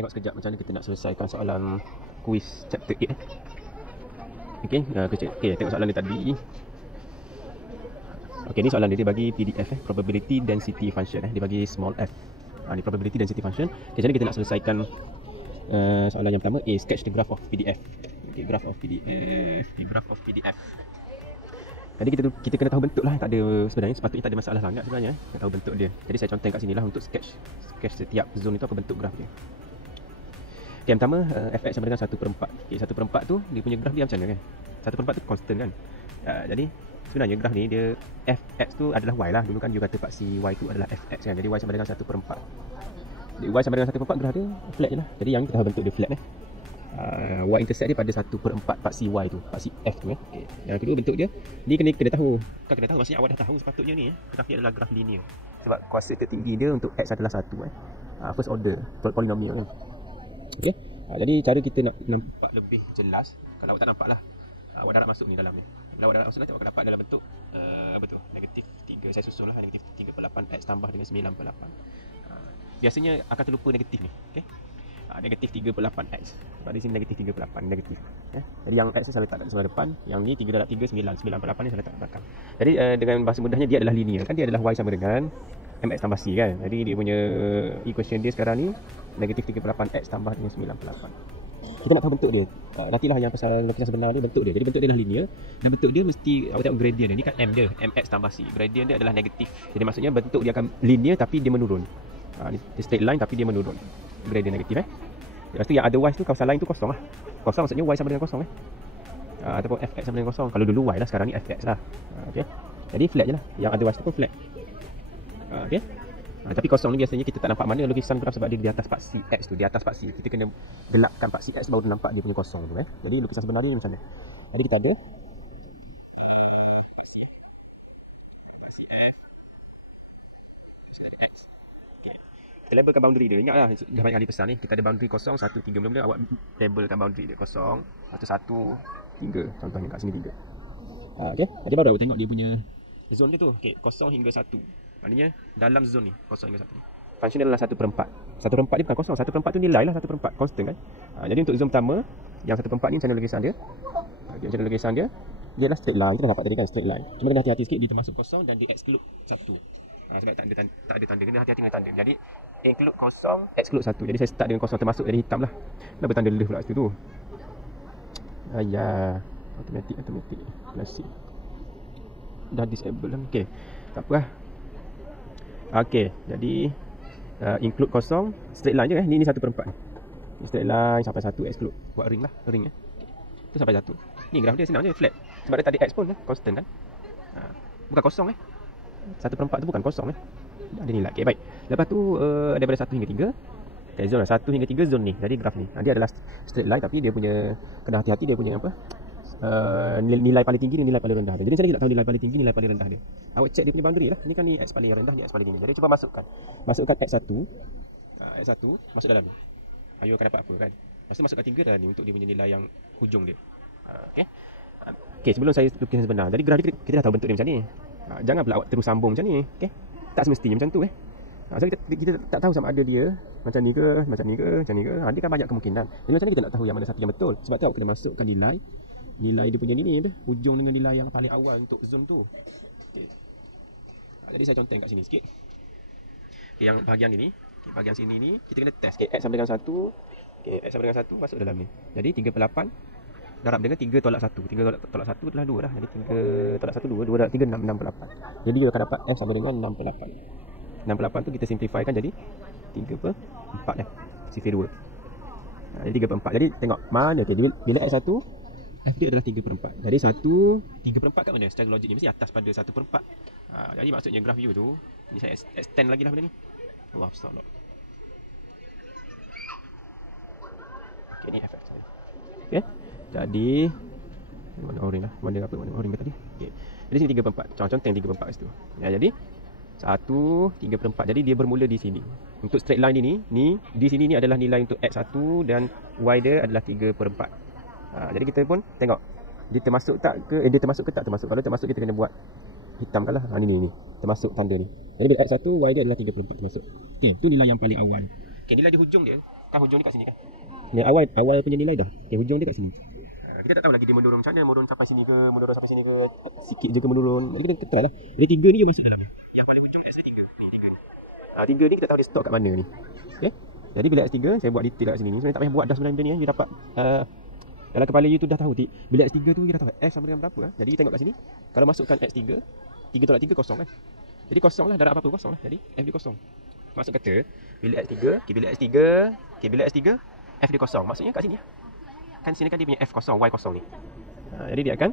tengok sekejap macam mana kita nak selesaikan soalan kuis chapter 8 Okey, tengok soalan ni tadi. Okey, ni soalan dia bagi PDF probability density function dia bagi small f. Ni probability density function. Macam mana kita nak selesaikan soalan yang pertama, sketch the graph of PDF. Okey, graph of PDF. Jadi kita kena tahu bentuk lah. Tak ada, sebenarnya sepatutnya tak ada masalah sangat sebenarnya. Kita tahu bentuk dia. Jadi saya contohkan kat sini lah untuk sketch setiap zone itu apa bentuk graf dia. Okay, yang pertama fx sama dengan 1/4. Okay, 1/4 tu dia punya graf dia macam mana kan? 1/4 tu constant kan? Jadi sebenarnya graf ni dia fx tu adalah y lah. Dulu kan you kata paksi y tu adalah fx kan. Jadi y sama dengan 1/4. Jadi y sama dengan 1/4 graf dia flat je lah. Jadi yang kita tahu bentuk dia flat y intersect dia pada 1/4 paksi y tu, paksi f tu Okay. Yang kedua bentuk dia ni kena tahu. Kan kena tahu maksudnya awak dah tahu sepatutnya ni graf ni adalah graf linear. Sebab kuasa tertinggi dia untuk x adalah 1 first order polynomial kan. Okey. Jadi cara kita nak nampak lebih jelas, kalau awak tak nampak lah, awak darab masuk ni dalam ni. Kalau awak darab masuk nanti awak akan dapat dalam bentuk apa tu? Negatif 3. Saya susun lah negatif 3/8 x tambah dengan 9/8. Biasanya akan terlupa negatif ni. Okey. Negatif 3/8x. Sebab di sini negatif 3/8 negatif. Jadi yang x ni saya letak kat sebelah depan, yang ni 3 darab 3 9, 9/8 ni saya letak kat belakang. Jadi dengan bahasa mudahnya dia adalah linear kan, dia adalah y sama dengan mx tambah c kan. Jadi dia punya equation dia sekarang ni negatif 3/8x tambah dengan 9/8. Kita nak tahu bentuk dia. Nantilah yang pasal lukisan sebenar ni bentuk dia. Jadi bentuk dia adalah linear dan bentuk dia mesti awak tengok gradient dia. Ni kan m dia, mx tambah c. Gradient dia adalah negatif. Jadi maksudnya bentuk dia akan linear tapi dia menurun. Ni straight line tapi dia menurun. Gradient negatif Lepas tu yang otherwise tu kawasan lain tu kosong lah. Kosong maksudnya y sama dengan kosong ataupun fx sama dengan kosong. Kalau dulu y lah, sekarang ni fx lah. Okey. Jadi flat je lah. Yang otherwise tu pun flat. Okey. Tapi kosong ni biasanya kita tak nampak mana lukisan graf sebab dia di atas paksi x tu, di atas paksi. Kita kena gelapkan paksi x baru nampak dia punya kosong tu Jadi lukisan sebenar ni macam ni. Jadi kita ada kita labelkan boundary dia. Ingatlah dah banyak kali pesan ni. Kita ada boundary kosong 1 3. Mula-mula awak labelkan boundary dia kosong. Lepas tu 1 3. Contohnya kat sini 3. Okey. Jadi baru awak tengok dia punya zone dia tu. Okey, kosong hingga 1. Maknanya dalam zone ni kosong hingga 1. Function dia adalah 1/4. 1/4 dia bukan kosong. 1/4 tu nilai lah 1/4. Constant kan. Jadi untuk zone pertama yang 1/4 ni macam mana lukisan dia? Macam mana lukisan dia? Dia adalah straight line. Kita dah dapat tadi kan straight line. Cuma kena hati-hati sikit dia termasuk kosong dan dia exclude 1. Sebab tak ada tanda, kena hati-hati dengan tanda. Jadi include kosong, exclude 1. Jadi saya start dengan kosong termasuk, jadi hitam lah. Dah bertanda lelih pula situ tu. Automatic klasik. Dah disable lah. Okey, tak apa lah. Okey, jadi include kosong, straight line je ni 1/4 ni. Straight line sampai 1, exclude. Buat ring lah, ring tu sampai 1. Ni graf dia senang je, flat. Sebab dia tak ada x pun constant kan. Bukan kosong 1/4 tu bukan kosong ada nilai. Okey, baik. Lepas tu daripada 1 hingga 3. Okay, zone lah 1 hingga 3 zone ni. Jadi graf ni dia adalah straight line tapi dia punya kena hati-hati dia punya apa? Nilai paling tinggi dan nilai paling rendah dia. Jadi saya nak tahu nilai paling tinggi, nilai paling rendah dia. Awak check dia punya boundary lah. Ni kan ni x paling rendah, ni x paling tinggi. Jadi cuba masukkan x1. X1 masuk dalam ni. Ayu akan dapat apa kan? Lepas tu masukkan 3 dalam ni untuk dia punya nilai yang hujung dia. Okey. Okey, sebelum saya lukisan sebenar. Jadi graf ni kita dah tahu bentuk dia macam ni. Jangan pula awak terus sambung macam ni. Okey. Tak semestinya macam tu so kita tak tahu sama ada dia macam ni ke, macam ni ke, macam ni ke. Dia kan banyak kemungkinan. Jadi macam ni kita nak tahu yang mana satu yang betul. Sebab tu awak kena masukkan nilai dia punya ni hujung dengan nilai yang paling awal untuk zone tu. Okey. Jadi saya contohkan kat sini sikit. Yang bahagian ini, bahagian sini ni kita kena test. X sama dengan 1. X sama dengan 1 masuk dalam ni. Jadi 3/8 darab dengan 3 tolak 1. 3 tolak 1 adalah 2 lah. Jadi 3 tolak 1 2, 2 darab 3 6, 6/8. Jadi kita akan dapat F sama dengan 6/8. 6/8 tu kita simplifykan jadi 3/4 sifar 2. Jadi 3/4. Jadi tengok mana bila X1 F dia adalah 3/4. Jadi 3/4 kat mana? Secara logiknya mesti atas pada 1/4. Jadi maksudnya graf view tu ni saya extend lagi lah benda ni. Allah subhanahu. Okey, ni FX saya. Okey. Jadi mana orange lah, mana orange tadi. Okey. Jadi sini 3/4. Contoh yang 3/4 kat situ. Jadi 1 3/4. Jadi dia bermula di sini. Untuk straight line ini, di sini ni adalah nilai untuk x1 dan y dia adalah 3/4. Jadi kita pun tengok dia termasuk tak ke, dia termasuk ke tak termasuk. Kalau termasuk kita kena buat hitamkan lah. Ni termasuk tanda ni. Jadi bila x1 y dia adalah 3/4 termasuk. Okey, tu nilai yang paling awal. Okey, nilai di hujung dia Kan hujung ni kat sini kan. Ni awal punya nilai dah. Okey, hujung dia kat sini. Kita tak tahu lagi dia menurun macam mana, menurun sampai sini ke, menurun sampai sini ke, sikit je ke menurun. Jadi kita try lah. Jadi 3 ni dia masuk dalam. Yang paling hujung S dia 3. Ni 3. 3 ni kita tahu dia stok kat mana ni. Okey. Jadi bilik S3 saya buat detail kat sini ni. Sebenarnya tak payah buat dah sebenarnya benda ni. You dapat dalam kepala you tu dah tahu bilik S3 tu you dah tahu S sama dengan berapa. Jadi you tengok kat sini. Kalau masukkan S3, 3 tolak 3 kosong kan. Jadi kosong lah, darab apa-apa kosong lah. Jadi F dia kosong. Maksud kata bilik S3, bilik S3, bilik S3, F dia kosong. Maksudnya kat sini lah. Kan sini kan dia punya F kosong, Y kosong ni. Jadi dia akan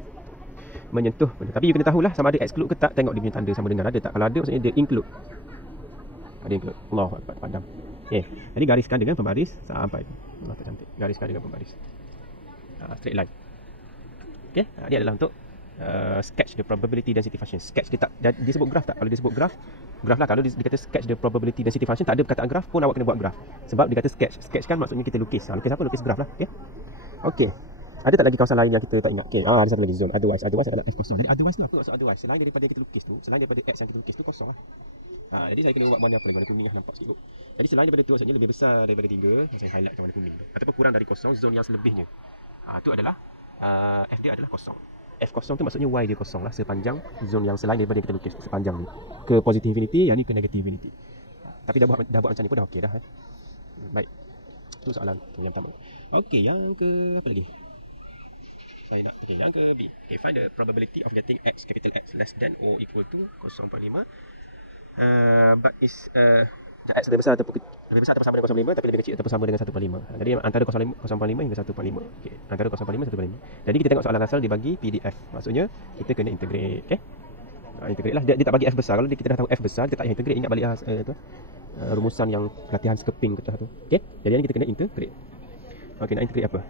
menyentuh benda. Tapi you kena tahulah sama ada exclude ke tak. Tengok dia punya tanda sama dengan ada tak. Kalau ada maksudnya dia include. Ada include. Allahu Akbar, padam. Okay. Jadi gariskan dengan pembaris sampai. Allah tak cantik. Gariskan dengan pembaris. Straight line. Okay. Dia adalah untuk sketch the probability density function. Sketch dia tak dia sebut graf tak? Kalau dia sebut graf lah. Kalau dia kata sketch the probability density function, tak ada perkataan graf pun awak kena buat graf. Sebab dia kata sketch. Sketch kan maksudnya kita lukis. Lukis apa? Lukis graf lah. Okay. Okey. Ada tak lagi kawasan lain yang kita tak ingat? Okey, ada satu lagi zone otherwise. Otherwise adalah F kosong. Jadi otherwise tu apa maksud otherwise? Selain daripada kita lukis tu, selain daripada X yang kita lukis tu kosong lah. Jadi saya kena buat warna apa lagi? Warna kuning lah, nampak sikit. Jadi selain daripada tu maksudnya lebih besar daripada 3, saya highlightkan warna kuning tu. Ataupun kurang dari kosong, zone yang selebihnya. Tu adalah F dia adalah kosong. F kosong tu maksudnya Y dia kosong lah sepanjang zone yang selain daripada yang kita lukis tu, sepanjang ni. Ke positive infinity, yang ni ke negative infinity. Tapi dah buat macam ni pun dah okey dah. Baik. Itu soalan yang pertama. Okey, yang ke apa lagi? Okey, yang ke B. Okay, find the probability of getting X, capital X less than or equal to 0.5. But is X lebih besar ataupun sama dengan 0.5 tapi lebih kecil ataupun sama dengan 1.5. Jadi antara 0.5 hingga 1.5. Okey, antara 0.5 1.5. Jadi kita tengok soalan asal dibagi PDF. Maksudnya kita kena integrate, okey? Integrate lah. Dia tak bagi F besar. Kalau kita dah tahu F besar, kita tak payah integrate. Ingat balik rumusan yang latihan skeping kita tu. Okey? Jadi kita kena integrate. Okey, nak integrate apa?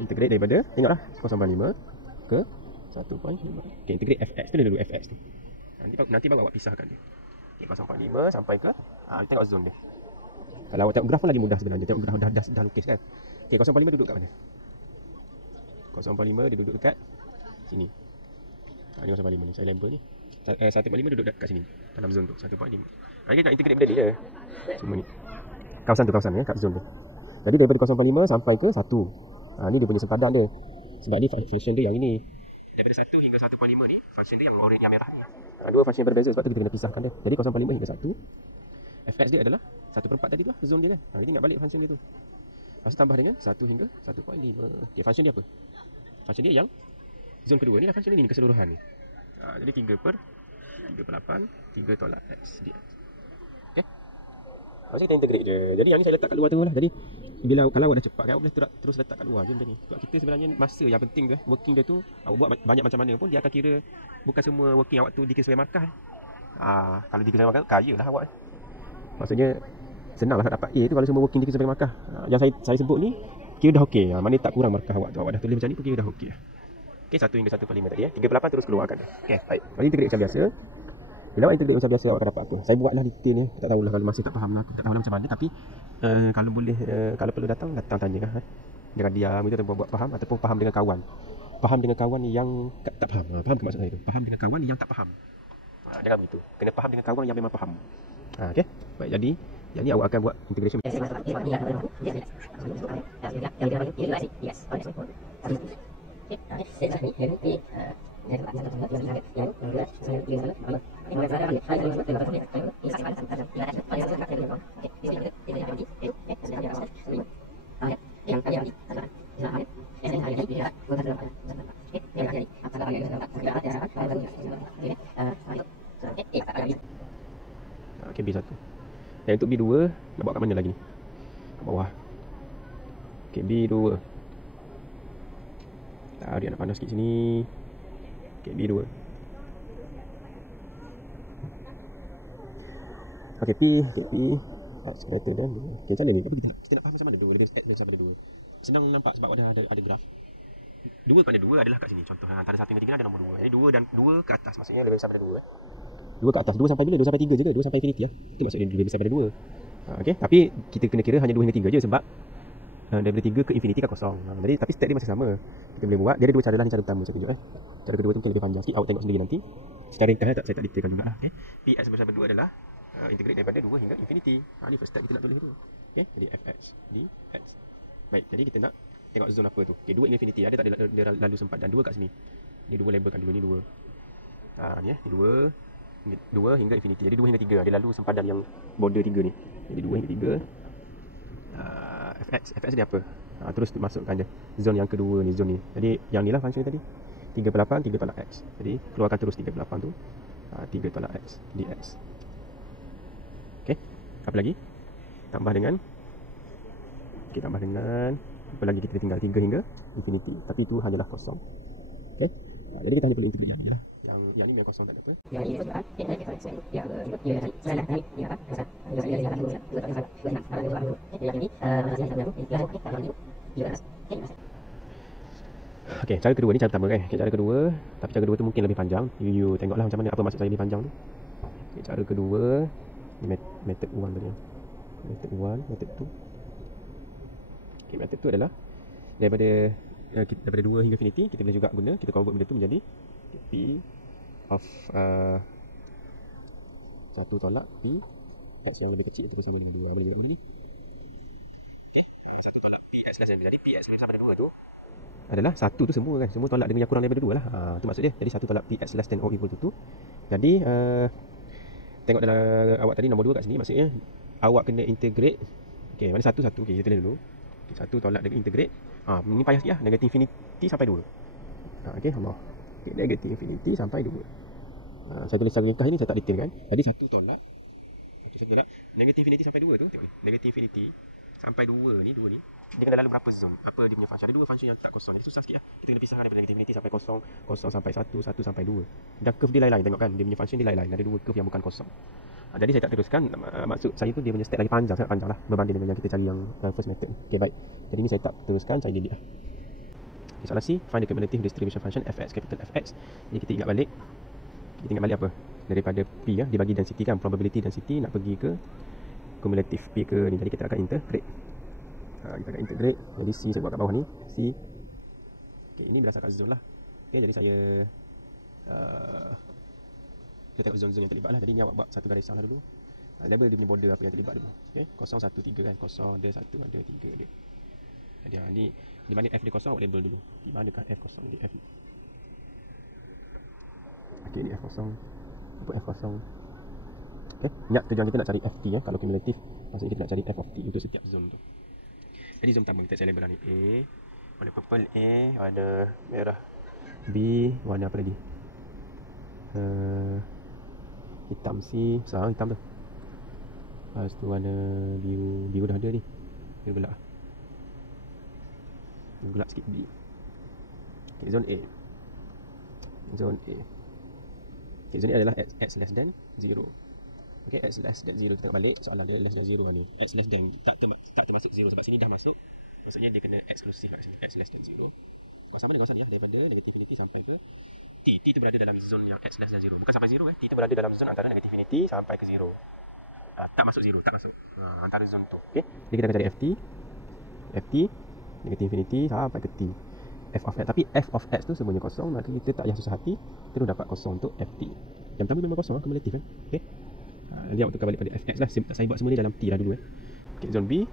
Integrate daripada, tengoklah 0.5 ke 1.5. Okey, integrate fx tu dulu, fx tu. Nanti baru awak pisahkan dia. Okey, 0.5 sampai ke tengok zone dia. Kalau awak tengok graf pun lagi mudah sebenarnya. Tengok graf dah lukis kan. Okey, 0.5 duduk kat mana? 0.5 dia duduk dekat sini. Ni 0.5 ni, saya lempar ni. 1.5 duduk dekat sini. Dalam zone tu, 1.5. Kita nak integrate benda ni je. Semua ni. Kawasan ya, kat zone tu. Jadi daripada 0.5 sampai ke 1. Ni dia punya sepadan dia. Sebab ni function dia yang ini. Daripada 1 hingga 1.5 ni, function dia yang orange, yang merah ni. Dua function berbeza, sebab tu kita kena pisahkan dia. Jadi 0.5 hingga 1. Fx dia adalah 1/4 tadi tu lah, zone dia kan. Kita ingat balik function dia tu. Lepas tambah dengan 1 hingga 1.5. Okay, function dia apa? Function dia yang zone kedua ni lah, function ni keseluruhan ni. Jadi 3/8, 3 tolak X dx. Okay. Macam kita integrate je. Jadi yang ni saya letak kat luar tu lah. Jadi kalau awak dah cepat kan, awak boleh terus letak kat luar je benda ni. Sebab kita sebenarnya masa yang penting tu, working dia tu, awak buat banyak macam mana pun, dia akan kira bukan semua working awak tu dikira sebagai markah. Kalau dikira sebagai markah, kaya lah awak. Maksudnya senang lah nak dapat A tu kalau semua working dikira sebagai markah. Yang saya sebut ni kira dah okey. Maknanya tak kurang markah awak tu. Awak dah tulis macam ni pun kira dah okey. Okey, 1 hingga 1.5 tadi 3/8 terus keluarkan. Okey, baik. Kalau integrate macam biasa, bila awak integrate macam biasa, awak akan dapat apa? Saya buatlah detail ni. Tak tahulah kalau masih tak faham lah. Aku tak tahu macam mana. Tapi kalau boleh, kalau perlu datang tanya lah. Dengan diam itu ataupun buat faham, ataupun faham dengan kawan. Faham dengan kawan yang tak faham. Faham ke maksud saya tu? Faham dengan kawan yang tak faham. Jangan begitu. Kena faham dengan kawan yang memang faham. Okey. Baik, jadi yang ni awak akan buat integration. Okey, B1. Dan untuk B2, nak buat kat mana lagi ni? Kat bawah. Okey, B2. Dia nak panas sikit sini. Okey, B2. Okey, P. X greater than 2. Okey, macam mana ni? Kita nak faham macam mana 2 lebih X besar daripada 2. Senang nampak sebab ada graf. 2 pada 2 adalah kat sini. Contoh antara 1 hingga 3 ada nombor 2. Jadi 2 dan 2 ke atas maksudnya lebih besar daripada 2. 2 ke atas. 2 sampai bila? 2 sampai 3 je ke? 2 sampai infinity lah. Itu maksudnya lebih besar daripada 2. Okey, tapi kita kena kira hanya 2 hingga 3 je sebab daripada 3 ke infinity kan kosong. Jadi tapi step dia masih sama. Kita boleh buat. Dia ada dua cara lah. Ni cara pertama saya tunjuk. Cara kedua tu mungkin lebih panjang sikit. Awak tengok sendiri nanti. Secara ringkas saya tak detailkan juga lah. Pi X besar daripada 2 adalah integrate daripada 2 hingga infinity. Ni first step kita nak tulis tu. Okey, jadi fx dx. Baik, jadi kita nak tengok zone apa tu. Okey, 2 infinity. Ada tak dia lalu sempadan 2 kat sini? Ni 2 labelkan dulu, ni 2. Ni ni 2 hingga infinity. Jadi 2 hingga 3. Dia lalu sempadan yang border 3 ni. Jadi 2 hingga 3. fx dia apa? Terus masukkan je zone yang kedua ni, zone ni. Jadi yang ni lah function tadi. 3/8 3 tolak x. Jadi keluarkan terus 3/8 tu. 3 tolak x dx. Okey. Apa lagi? Tambah dengan apa lagi kita tinggal 3 hingga infinity. Tapi itu hanyalah kosong. Okey. Jadi kita hanya perlu integrate yang ni lah. Yang ni memang kosong, tak ada apa. Okey, cara kedua ni cara pertama kan. Okay, cara kedua, tapi cara kedua tu mungkin lebih panjang. You tengoklah macam mana apa maksud saya lebih panjang tu. Okay, cara kedua ni method 1 tadi. Method 1, method 2. Okay, method 2 adalah daripada 2 hingga infinity, kita boleh juga guna, kita convert benda tu menjadi p of 1 tolak p x yang lebih kecil terus dengan 2. Boleh begini. Okay, 1 tolak p x less than 2. Jadi p x sama dengan 2 tu adalah 1 tu semua kan. Semua tolak dengan yang kurang daripada 2 lah. Itu maksud dia. Jadi 1 tolak p x less than or equal to 2. Jadi tengok dalam awak tadi nombor 2 kat sini, maksudnya awak kena integrate. Okey, mana 1 1. Okey, kita tulis dulu. Okay, 1 tolak dengan integrate. Ini payah sikit lah. Negatif infinity sampai 2. Okey, Allah. Okay, negatif infinity sampai 2. Saya tulis secara ringkas ni, saya tak detail kan. Jadi 1 tolak negatif infinity sampai 2 tu. Tengok ni. Negatif infinity sampai 2 ni, dia kena lalu berapa zone? Apa dia punya function? Ada 2 function yang tak kosong. Jadi susah sikit lah. Kita kena pisahkan daripada negatif infinity sampai 0, 0 sampai 1, 1 sampai 2. Dan curve dia lain-lain. Tengok kan, dia punya function dia lain-lain. Ada 2 curve yang bukan kosong. Jadi saya tak teruskan. Maksud saya tu dia punya step lagi panjang, sangat panjang lah berbanding dengan yang kita cari yang first method. Okey, baik. Jadi ni saya tak teruskan, saya delete lah. Okay, soalan C, find the cumulative distribution function fx, capital Fx. Jadi kita ingat balik. Apa? Daripada P ya, dibagi density kan, probability density nak pergi ke cumulative P ke ni. Jadi kita akan integrate. Kita akan integrate. Jadi C saya buat kat bawah ni. C. Okey, ini berdasarkan zone lah. Okey, jadi saya kita tengok zone-zone yang terlibat lah. Jadi ni awak buat satu garis lah dulu. Label dia punya border apa yang terlibat dulu. Okey, 0 1 3 kan. 0 ada 1 ada 3 dia. Jadi ni di mana F dia kosong, awak label dulu. Di manakah F kosong? Di F. Okey, di F kosong. Apa F kosong? Okey, ingat tujuan kita nak cari FT ya. Kalau cumulative, maksudnya kita nak cari F of T untuk setiap zone tu. Jadi zone pertama kita saya label ni A, warna purple A, warna merah B, warna apa lagi? Hitam C, hitam tu. Lepas tu warna biru dah ada ni. Biru gelap. Biru gelap sikit B. Okay, zone A. Zone A. Okay, zone A adalah x less than 0. Okay, x less than 0. Kita tengok balik soalan dia less than 0 ni. X less than tak termasuk 0 sebab sini dah masuk. Maksudnya dia kena eksklusif kat sini. X less than 0. Sama dengan soalan ya, daripada negatif infinity sampai ke T. T tu berada dalam zone yang x less than 0. Bukan sampai 0 T tu berada dalam zone antara negatif infinity sampai ke 0. Tak masuk 0, tak masuk. Antara zone tu. Okey. Jadi kita akan cari FT negatif infinity sampai ke T. F of x, tapi f of x tu semuanya kosong, maka kita tak payah susah hati, terus dapat kosong untuk FT. Yang pertama memang kosong lah, kumulatif kan. Okey. Nanti awak tukar balik pada fx lah. Saya buat semua ni dalam T lah dulu Okey, zone B.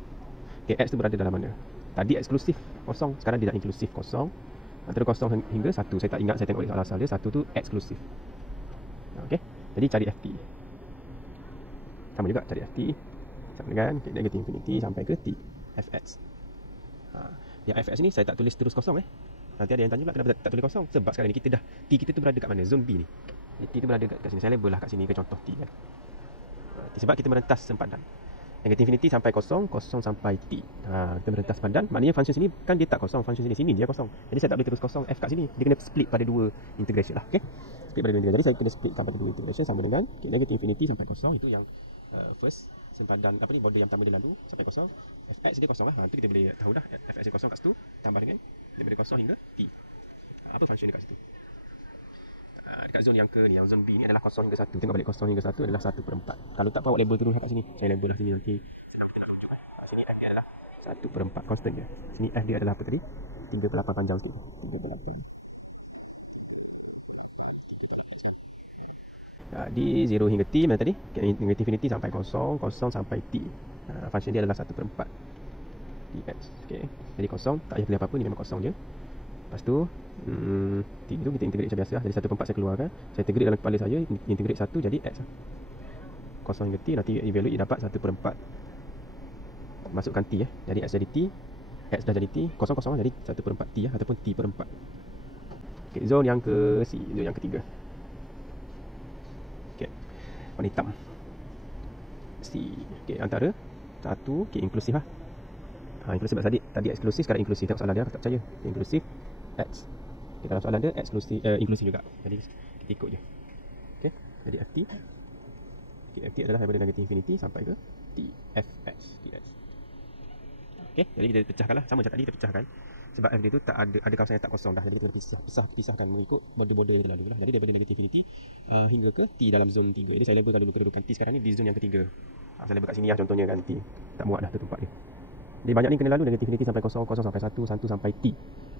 Okey, x tu berada dalam mana? Tadi eksklusif kosong, sekarang dia dah inklusif kosong. Antara kosong hingga 1. Saya tak ingat, saya tengok soal asal dia. 1 tu eksklusif. Okey. Jadi cari FT. Sama juga cari FT. Sama dengan negatif infinity sampai ke T. Fx. Yang fx ni saya tak tulis terus kosong Nanti ada yang tanya pula kenapa tak tulis kosong. Sebab sekarang ni kita dah T kita tu berada kat mana? Zone B ni. T tu berada kat sini. Saya label lah kat sini ke contoh T kan. Sebab kita merentas sempadan. Negatif infinity sampai kosong, kosong sampai T. Kita merentas sempadan. Maknanya function sini kan dia tak kosong. Function sini dia kosong. Jadi saya tak boleh terus kosong F kat sini. Dia kena split pada 2 integration lah. Okay? Split pada 2 integration. Jadi saya kena split pada 2 integration sama dengan negatif infinity sampai kosong. Itu yang first sempadan apa ni, border yang pertama dia lalu sampai kosong. Fx dia kosong lah. Itu kita boleh tahu dah. Fx dia kosong kat situ tambah dengan daripada kosong hingga T. Apa function dekat situ? Dekat zone yang ke ni, yang zone B ni adalah kosong hingga 1. Tengok balik kosong hingga 1 adalah 1/4. Kalau tak apa awak label terus kat sini. Saya label lah sini nanti. Sini F dia adalah 1/4 constant dia. Sini F dia adalah apa tadi? 3/8 panjang sikit. 3/8. Di 0 hingga T mana tadi? Negatif infinity sampai kosong, kosong sampai T. Function dia adalah 1/4 dx. Okay. Jadi kosong, tak payah pilih apa-apa, ni memang kosong je. Lepas tu T tu kita integrate macam biasa lah. Jadi 1/4 saya keluarkan. Saya integrate dalam kepala saya, integrate 1 jadi x lah. Kosong hingga T, nanti evaluate dapat 1/4. Masukkan T jadi x jadi T, x dah jadi T, kosong jadi 1/4 T ataupun T/4. Okay, zone yang ke C, zone yang ketiga. Okay, warna hitam C. Okay, antara satu, okay, inklusif lah. Inklusif sebab tadi eksklusif, sekarang inklusif. Tengok soalan dia, aku tak percaya. Inklusif X. Kita dalam soalan dia eksklusif, inklusif juga. Jadi kita ikut je. Okay, jadi FT. Okay, FT adalah daripada negatif infinity sampai ke T Fx dx. Okay, jadi kita pecahkan lah. Sama macam tadi kita pecahkan. Sebab F dia tu tak ada kawasan yang tak kosong dah. Jadi kita kena pisahkan mengikut border-border yang kita lalui lah. Jadi daripada negatif infinity hingga ke T dalam zone 3. Jadi saya labelkan dulu kedudukan T sekarang ni di zone yang ketiga. Saya label kat sini lah contohnya kan T. Tak muat dah tu tempat ni. Jadi banyak ni kena lalu negatif infinity sampai kosong, kosong sampai 1, 1 sampai T.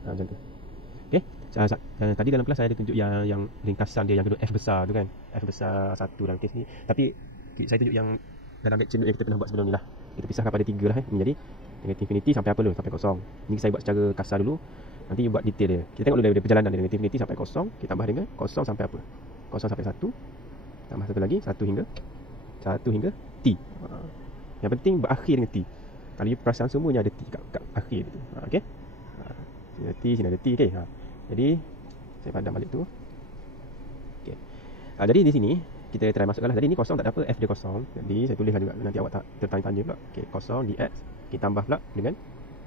Macam tu. Okay. Tadi dalam kelas saya ada tunjuk yang ringkasan dia yang kedua F besar tu kan. F besar 1 dalam kes ni. Tapi saya tunjuk yang dalam lecture yang kita pernah buat sebelum ni lah. Kita pisahkan pada 3 lah Jadi negatif infinity sampai apa dulu? Sampai kosong. Ni saya buat secara kasar dulu. Nanti buat detail dia. Kita tengok dulu daripada perjalanan dia. Negatif infinity sampai kosong. Kita tambah dengan kosong sampai apa? Kosong sampai 1. Tambah satu lagi. 1 hingga T. Yang penting berakhir dengan T. Kalau you perasan semuanya ada T kat akhir tu. Okey. Sini ada T, sini ada T. Okey. Jadi saya padam balik tu. Okey. Jadi di sini kita try masukkan lah. Jadi ni kosong tak ada apa, F dia kosong. Jadi saya tuliskan juga nanti awak tak tertanya-tanya pula. Okey, kosong dx. Kita tambah pula dengan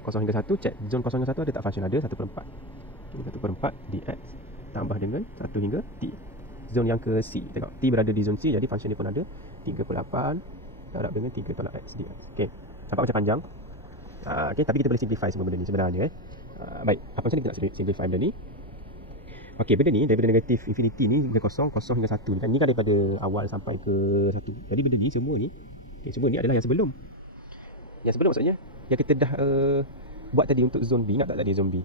kosong hingga 1. Check zone kosong hingga 1 ada tak function? Ada 1/4. Jadi 1/4 dx tambah dengan 1 hingga T. Zone yang ke C. Tengok T berada di zone C, jadi function dia pun ada 3/8 darab dengan 3 tolak x dx. Okey. Nampak macam panjang. Okay, tapi kita boleh simplify semua benda ni sebenarnya. Baik, apa macam ni kita nak simplify benda ni? Okey, benda ni daripada negatif infinity ni hingga kosong, kosong hingga 1 ni kan. Ni kan daripada awal sampai ke 1. Jadi benda ni semua ni, okay, semua ni adalah yang sebelum. Yang sebelum maksudnya yang kita dah buat tadi untuk zone B. Ingat tak tadi zone B?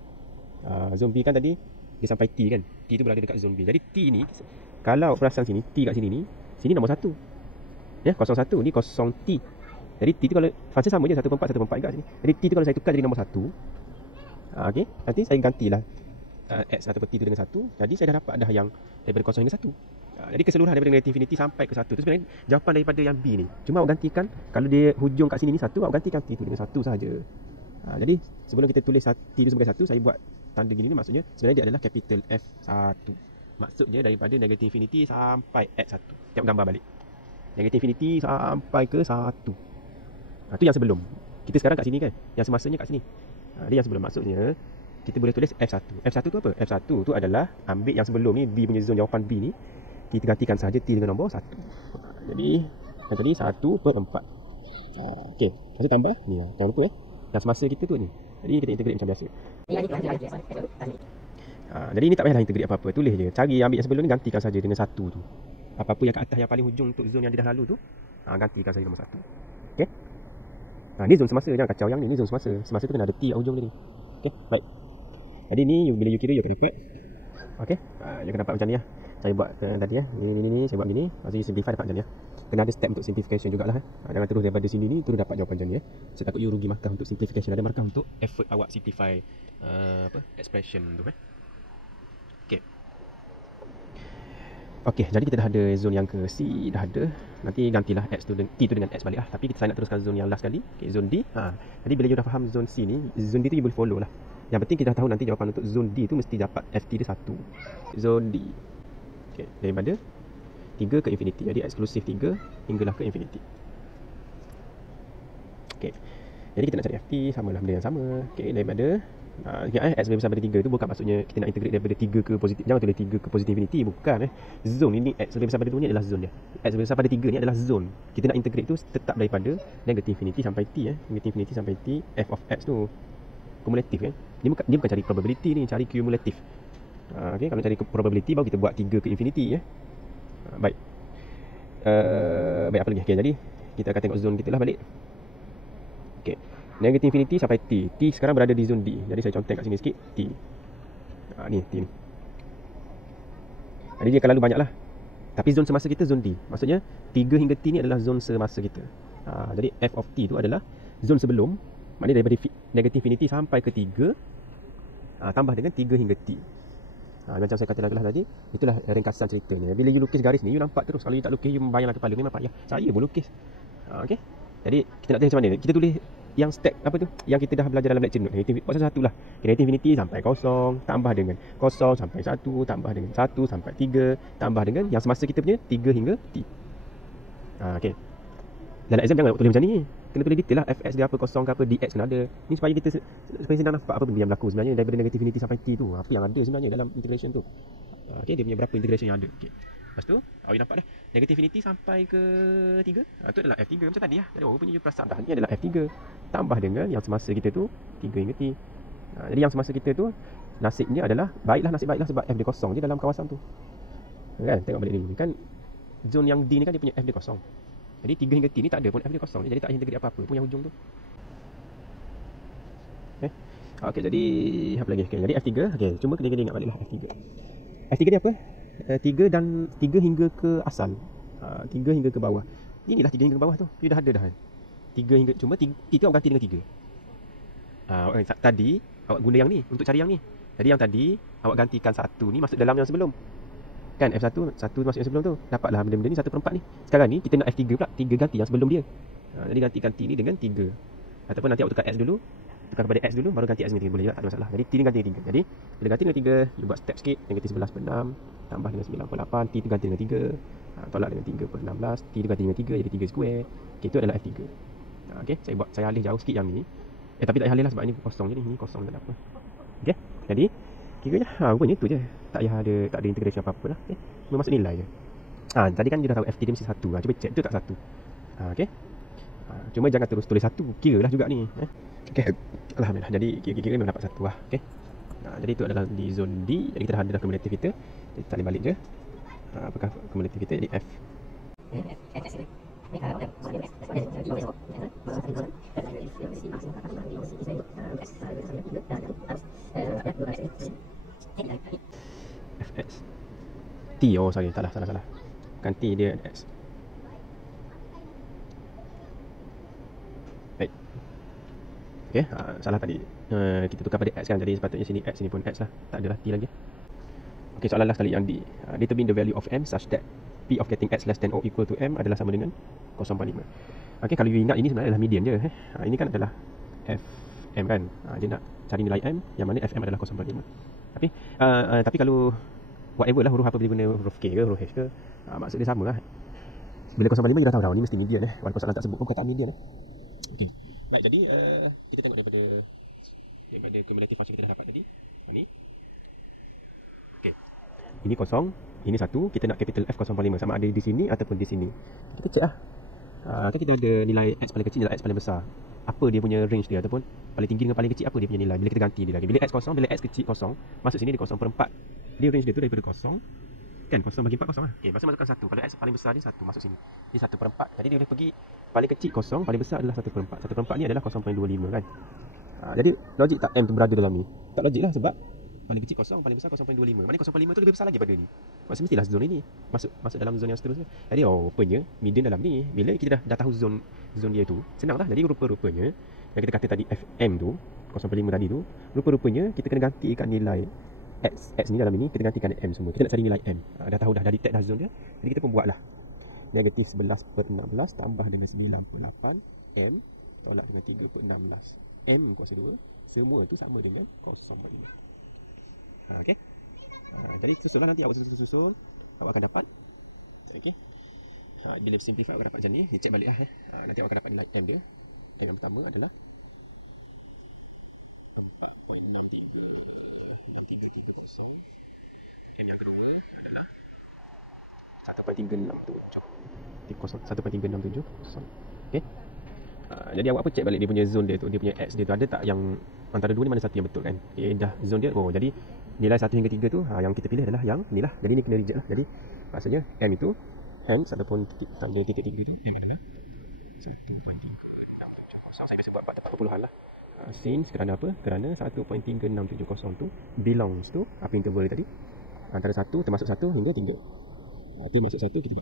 Zone B kan tadi dia sampai T kan. T tu berada dekat zone B. Jadi T ni kalau perasan sini, T kat sini ni, sini nombor 1. Ya, 01 ni 0 T. Jadi T tu kalau function sama je 1/4 kat sini. Jadi T tu kalau saya tukar jadi nombor 1. Okey, nanti saya gantilah X ataupun T tu dengan 1. Jadi saya dah dapat dah yang daripada 0 hingga 1. Jadi keseluruhan daripada negatif infinity sampai ke 1 tu sebenarnya jawapan daripada yang B ni. Cuma awak gantikan, kalau dia hujung kat sini ni 1, awak gantikan T tu dengan 1 sahaja. Jadi sebelum kita tulis T tu sebagai 1, saya buat tanda gini ni, maksudnya sebenarnya dia adalah capital F1. Maksudnya daripada negatif infinity sampai X1. Tengok gambar balik. Negatif infinity sampai ke 1. Itu yang sebelum. Kita sekarang kat sini kan. Yang semasanya kat sini. Dia yang sebelum. Maksudnya kita boleh tulis F1. F1 tu apa? F1 tu adalah ambil yang sebelum ni, B punya zone, jawapan B ni. Kita gantikan sahaja T dengan nombor 1. Jadi yang tadi 1/4. Okey. Lepas tambah ni. Jangan lupa yang semasa kita tu ni. Jadi kita integrate macam biasa. Jadi ni tak payahlah integrate apa-apa. Tulis je. Cari ambil yang sebelum ni, gantikan saja dengan 1 tu. Apa-apa yang kat atas yang paling hujung untuk zone yang dia dah lalu tu, gantikan saja nombor 1. Okey. Ni zone semasa, jangan kacau yang ni zone semasa. Semasa tu kena ada T kat hujung dia ni. Okey, baik. Jadi ni bila you kira you akan dapat. Okey, you akan dapat macam ni lah. Saya buat tadi ni saya buat gini. Lepas tu you simplify dapat macam ni lah. Kena ada step untuk simplification jugalah. Jangan terus daripada sini ni terus dapat jawapan macam ni. Saya takut you rugi markah untuk simplification. Ada markah untuk effort awak simplify expression tu. Okey. Okey, jadi kita dah ada zone yang ke C, dah ada. Nanti gantilah X tu T tu dengan X balik lah. Tapi saya nak teruskan zone yang last kali. Okey, zone D. Jadi bila you dah faham zone C ni, zone D tu you boleh follow lah. Yang penting kita dah tahu nanti jawapan untuk zone D tu mesti dapat FT dia 1. Zone D. Okey, daripada 3 ke infinity. Jadi eksklusif 3 hinggalah ke infinity. Okey. Jadi kita nak cari FT, samalah benda yang sama. Okey, daripada X lebih besar pada 3 tu bukan maksudnya kita nak integrate daripada 3 ke positif. Jangan tulis 3 ke positif infinity, bukan. Zone ini X lebih besar pada 2 ni adalah zone dia. X lebih besar pada 3 ni adalah zone. Kita nak integrate tu tetap daripada negatif infinity sampai T. Negatif infinity sampai T, f of X tu kumulatif kan. Dia bukan cari probability ni, cari cumulatif. Okey, kalau cari probability baru kita buat 3 ke infinity baik. Baik, apa lagi? Okey, jadi kita akan tengok zone kita lah balik. Okey. Negatif infinity sampai T. T sekarang berada di zone D. Jadi saya contoh kat sini sikit. T. Ni T ni. Jadi dia akan lalu banyak lah. Tapi zon semasa kita zon D. Maksudnya 3 hingga T ni adalah zon semasa kita. Jadi f of T tu adalah zon sebelum, maknanya daripada negatif infinity sampai ke 3 tambah dengan 3 hingga T. Macam saya katakan tadi, itulah ringkasan ceritanya. Bila you lukis garis ni, you nampak terus. Kalau you tak lukis, you membayangkan kepala memang payah. Saya pun lukis. Okey. Jadi kita nak tengok macam mana. Kita tulis yang stack apa tu, yang kita dah belajar dalam lecture note. Negatif satu lah. Negatif infinity sampai 0 tambah dengan 0 sampai 1 tambah dengan 1 sampai 3 tambah dengan yang semasa kita punya 3 hingga T. Okey. Dalam exam jangan tulis macam ni. Kena tulis detail lah, fx dia apa, kosong ke apa, dx kena ada. Ni supaya kita supaya senang nampak apa benda yang berlaku sebenarnya daripada negatif infinity sampai T tu. Apa yang ada sebenarnya dalam integration tu. Okey, dia punya berapa integration yang ada. Okey. Lepas tu, awak nampak dah. Negatif infinity sampai ke 3. Itu adalah F3 macam tadi lah. Jadi rupanya you perasan dah. Ini adalah F3. Tambah dengan yang semasa kita tu 3 hingga T. Jadi yang semasa kita tu nasibnya adalah nasib baiklah sebab F dia kosong je dalam kawasan tu. Kan? Tengok balik ni. Kan zon yang D ni kan dia punya F dia kosong. Jadi 3 hingga T ni tak ada pun F dia kosong. Jadi tak integrate apa-apa pun yang hujung tu. Okey, jadi apa lagi? Okay, jadi F3. Okey, cuma kena ingat baliklah F3. F3 ni apa? 3 dan 3 hingga ke asal. 3 hingga ke bawah. Inilah 3 hingga ke bawah tu. Dia dah ada dah kan. 3 hingga, cuma T tu awak ganti dengan 3. Tadi awak guna yang ni untuk cari yang ni. Jadi yang tadi awak gantikan 1 ni masuk dalam yang sebelum. Kan F1 masuk yang sebelum tu. Dapatlah benda-benda ni 1/4 ni. Sekarang ni kita nak F3 pula, 3 ganti yang sebelum dia. Jadi gantikan T ni dengan 3. Ataupun nanti awak tukar S dulu. Tukar kepada X dulu baru ganti X dengan 3 boleh juga, tak ada masalah. Jadi T ni ganti dengan 3. Jadi bila ganti dengan 3, you buat step sikit, negatif 11/6 tambah dengan 9/8, T tu ganti dengan 3. Tolak dengan 3/16, T tu ganti dengan 3 jadi 3 square. Okey, itu adalah F3. Okey, saya alih jauh sikit yang ni. Tapi tak payah alih lah sebab ni kosong je ni. Ni kosong tak ada apa. Okey. Jadi kiranya rupanya tu je. Tak ada integration apa-apa lah. Okey. Cuma masuk nilai je. Tadi kan dia dah tahu FT dia mesti 1. Cuba check betul tak 1. Okey. Cuma jangan terus tulis 1. Kira lah juga ni. Okey. Alhamdulillah. Jadi kira-kira memang dapat 1 lah. Okey. Jadi itu adalah di zon D. Jadi kita dah ada dah kumulatif kita. Kita tarik balik je. Apakah kumulatif kita jadi F. Fx T, oh sorry, salah. Kan T dia X. Baik. Okey, salah tadi. Kita tukar pada X kan, jadi sepatutnya sini X, sini pun X lah. Tak adalah T lagi. Okey, soalan last kali yang D. Determine the value of M such that P of getting X less than or equal to M adalah sama dengan 0.5. Okey, kalau you ingat ini sebenarnya adalah median je. Ini kan adalah Fm kan. Dia nak cari nilai M yang mana Fm adalah 0.5. Tapi kalau whatever lah, huruf apa boleh guna, huruf K ke, huruf H ke, maksud dia sama lah. Bila 0.5 kita dah tahu dah, ni mesti median walaupun soalan tak sebut pun perkataan median Okay. Baik, jadi kita tengok daripada cumulative function kita dah dapat tadi. Ni. Okey. Ini kosong, ini 1, kita nak capital F 0.5 sama ada di sini ataupun di sini. Kita check lah. Kan kita ada nilai X paling kecil, nilai X paling besar. Apa dia punya range dia ataupun paling tinggi dengan paling kecil apa dia punya nilai bila kita ganti dia lagi. Bila X kosong, bila X kecil kosong, masuk sini dia 0/4. Dia range dia tu daripada kosong. Kan 0 bagi 4 kosong lah. Okey, masa masukkan 1. Kalau X paling besar ni 1 masuk sini. Ni 1/4. Jadi dia boleh pergi paling kecil kosong, paling besar adalah 1/4. 1/4 ni adalah 0.25 kan. Jadi logik tak M tu berada dalam ni? Tak logik lah sebab paling kecil kosong, paling besar 0.25. Maknanya 0.5 tu lebih besar lagi pada ni. Maksudnya mestilah zon ini masuk dalam zon yang seterusnya. Jadi rupanya median dalam ni, bila kita dah tahu zon dia tu, senang lah. Jadi rupa-rupanya yang kita kata tadi Fm tu 0.5 tadi tu, rupa-rupanya kita kena gantikan nilai X ni dalam ini, kita gantikan M semua. Kita nak cari nilai M. Dah tahu dah detect dah zon dia. Jadi kita pun buatlah. Negatif 11/16 tambah dengan 98 M tolak dengan 3/16. M kuasa 2. Semua tu sama dengan 0.5. Okey. Jadi susunlah nanti awak susun. Awak akan dapat. Okey. Bila simplify awak dapat macam ni, check balik lah nanti awak akan dapat nilai M dia. Yang pertama adalah 4.6330. M yang kedua adalah 1.367. Okey. Jadi awak apa check balik dia punya zone dia tu, dia punya X dia tu ada tak yang antara dua ni mana satu yang betul kan. Dah zone dia. Jadi nilai 1 hingga 3 tu yang kita pilih adalah yang ni lah. Jadi ni kena reject lah. Jadi maksudnya M itu hence ataupun titik 3 itu M adalah 1.367. Saya biasa buat 40-an lah. Since kerana apa? Kerana 1.3770 tu belongs to apa interval tadi? Antara 1 termasuk 1 hingga 3. Itu maksud saya tu kita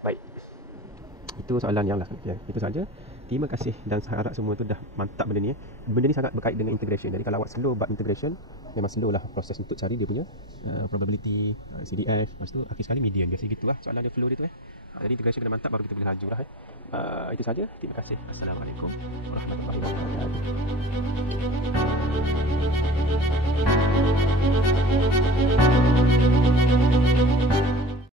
baik. Itu soalan yang last. Ya, itu saja. Terima kasih dan saya harap semua tu dah mantap benda ni. Benda ni sangat berkait dengan integration. Jadi kalau awak slow bab integration, memang slow lah proses untuk cari dia punya probability, CDF, lepas tu akhir sekali median. Biasa gitu lah soalan dia flow dia tu Jadi integration kena mantap baru kita boleh laju lah Itu saja. Terima kasih. Assalamualaikum warahmatullahi wabarakatuh.